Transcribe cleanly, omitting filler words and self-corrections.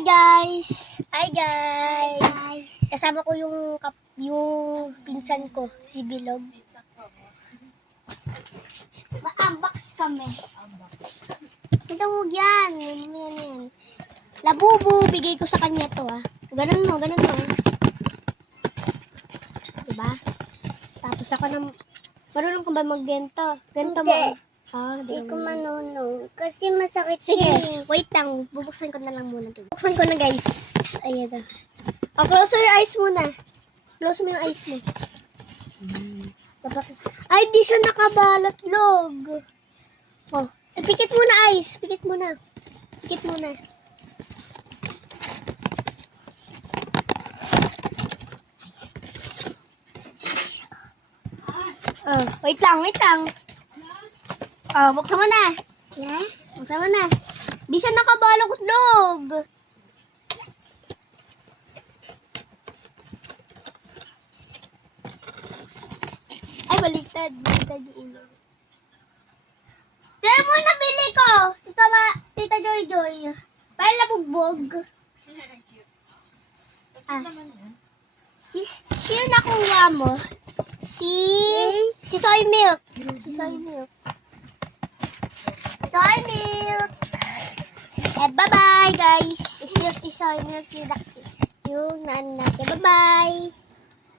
Hi guys! Kasama ko yung pinsan ko, si Bilog. Ma-unbox kami. Ito huwag yan. Yan. Labubu, bigay ko sa kanya to Ganun mo. Diba? Tapos ako marunong ka ba mag-gento? Gento mo? Hindi ko manunong. Kasi masakit. Sige, wait lang. Bubuksan ko na lang muna. Buksan ko na guys. Ayan close your eyes muna. Close mo yung eyes mo. Ay, di siya nakabalot, Log. Pikit muna eyes. Pikit muna. Wait lang. Buksan mo na. Buksan mo na. Di siya nakabalot, Log. Ay, baliktad yung ulo. Tignan mo na bili ko. Tita Joy. Para labugbog. Sino nakuha mo? Si Soy Milk. Bye-bye guys. Si Soy Milk yung natin. Bye-bye.